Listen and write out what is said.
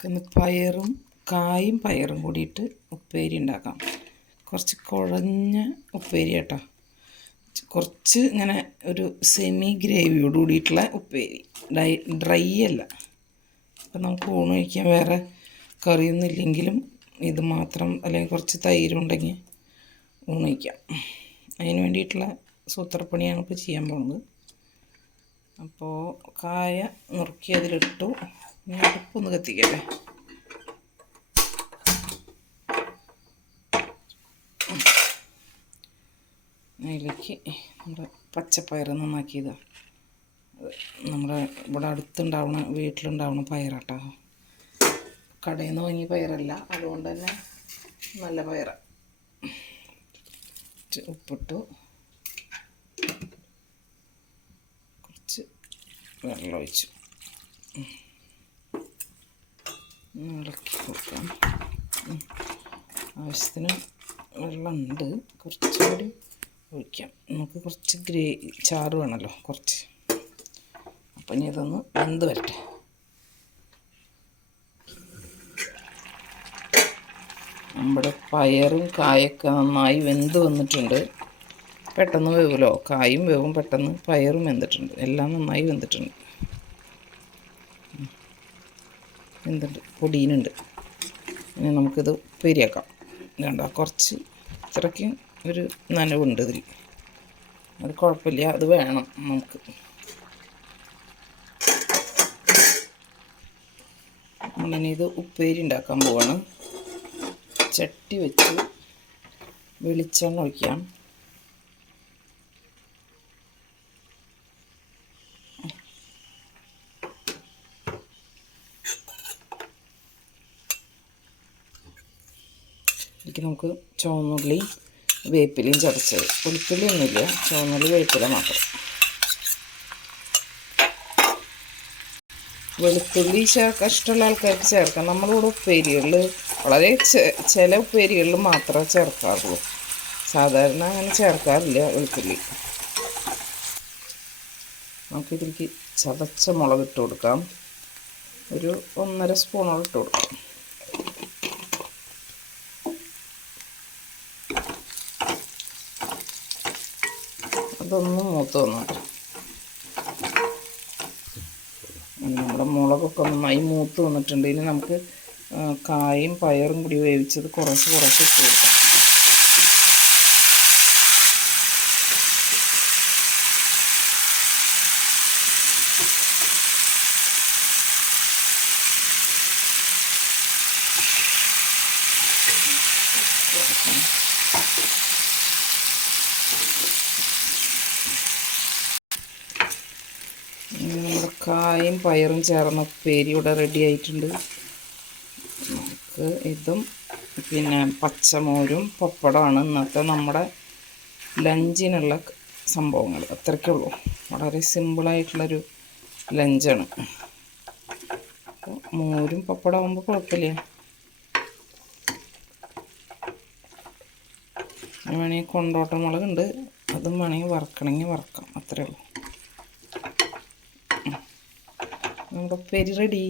നമുക്കിന്ന് പയറും കായും പയറും കൂടിയിട്ട് ഉപ്പേരി ഉണ്ടാക്കാം. കുറച്ച് കുഴഞ്ഞ ഉപ്പേരി കേട്ടോ, കുറച്ച് ഇങ്ങനെ ഒരു സെമി ഗ്രേവിയോട് കൂടിയിട്ടുള്ള ഉപ്പേരി, ഡ്രൈ അല്ല. അപ്പം നമുക്ക് ഊണ് കഴിക്കാൻ വേറെ കറിയൊന്നും ഇല്ലെങ്കിലും ഇത് മാത്രം, അല്ലെങ്കിൽ കുറച്ച് തൈരുണ്ടെങ്കിൽ ഊണ് കഴിക്കാം. അതിന് വേണ്ടിയിട്ടുള്ള സൂത്രപ്പണിയാണ് ഇപ്പോൾ ചെയ്യാൻ പോകുന്നത്. അപ്പോൾ കായ നുറുക്കി അതിലിട്ടു. ഇനി അടുപ്പൊന്ന് കത്തിക്കട്ടെ. അതിലേക്ക് നമ്മുടെ പച്ചപ്പയർ നന്നാക്കിയതാണ്. നമ്മുടെ ഇവിടെ അടുത്തുണ്ടാവണ വീട്ടിലുണ്ടാവണ പയറാട്ടോ, കടയിൽ നിന്ന് വാങ്ങിയ പയറല്ല, അതുകൊണ്ട് തന്നെ നല്ല പയറാണ്. ഉപ്പിട്ടു, കുറച്ച് വെള്ളം ഒഴിച്ചു, ഇളക്കി കൊടുക്കാം. ആവശ്യത്തിന് വെള്ളമുണ്ട്, കുറച്ചുകൂടി ഒഴിക്കാം. നമുക്ക് കുറച്ച് ചാറ് വേണമല്ലോ കുറച്ച്. അപ്പം ഇനി ഇതൊന്ന് വെന്ത് വരട്ടെ. നമ്മുടെ പയറും കായൊക്കെ നന്നായി വെന്ത് വന്നിട്ടുണ്ട്. പെട്ടെന്ന് വേവുമല്ലോ, കായും വേവും പെട്ടെന്ന്, പയറും വെന്തിട്ടുണ്ട്, എല്ലാം നന്നായി വെന്തിട്ടുണ്ട്. എന്തുണ്ട്, പൊടിയുന്നുണ്ട്. ഇനി നമുക്കിത് ഉപ്പേരിയാക്കാം. വേണ്ട, കുറച്ച് ഇത്രയ്ക്ക് ഒരു നനവുണ്ട് ഇതിൽ, അത് കുഴപ്പമില്ല, അത് വേണം നമുക്ക്. നമ്മളിനി ഇത് ഉപ്പേരി ഉണ്ടാക്കാൻ പോവാണ്. ചട്ടി വെച്ച് വെളിച്ചെണ്ണ ഒഴിക്കാം. ഇതിലേക്ക് നമുക്ക് ചുവന്നുള്ളി വേപ്പിലയും ചതച്ചത്, വെളുത്തുള്ളി ഒന്നുമില്ല, ചുവന്നുള്ളി വേപ്പില മാത്രം. വെളുത്തുള്ളി ചേർക്കാൻ ഇഷ്ടമുള്ള ആൾക്കാർക്ക് ചേർക്കാം. നമ്മളിവിടെ ഉപ്പേരികളിൽ വളരെ ചില ഉപ്പേരികളിൽ മാത്രമേ ചേർക്കാറുള്ളൂ, സാധാരണ അങ്ങനെ ചേർക്കാറില്ല വെളുത്തുള്ളി. നമുക്കിതിലേക്ക് ചതച്ച മുളക് ഇട്ട് കൊടുക്കാം. ഒരു 1.5 സ്പൂണോളം ഇട്ട് കൊടുക്കാം. അതൊന്ന് മൂത്ത് വന്നോട്ടെ. നമ്മുടെ മുളകൊക്കെ നന്നായി മൂത്ത് വന്നിട്ടുണ്ട്. ഇനി നമുക്ക് കായും പയറും കൂടി വേവിച്ചത് കുറച്ച് ഇട്ട് കൊടുക്കാം. നമ്മുടെ കായും പയറും ചേർന്ന ഉപ്പേരി ഇവിടെ റെഡി ആയിട്ടുണ്ട്. നമുക്ക് ഇതും പിന്നെ പച്ചമോരും പപ്പടമാണ് ഇന്നത്തെ നമ്മുടെ ലഞ്ചിനുള്ള സംഭവങ്ങൾ. അത്രയ്ക്കേ ഉള്ളൂ, വളരെ സിമ്പിളായിട്ടുള്ളൊരു ലഞ്ചാണ്. അപ്പോൾ മോരും പപ്പടം ആകുമ്പോൾ കുഴപ്പമില്ല. വേണമെങ്കിൽ കൊണ്ടോട്ട മുളകുണ്ട്, അതും വേണമെങ്കിൽ വറക്കണമെങ്കിൽ വറക്കാം, അത്രേ ഉള്ളൂ. നമ്മുടെ ഉപ്പേരി റെഡി.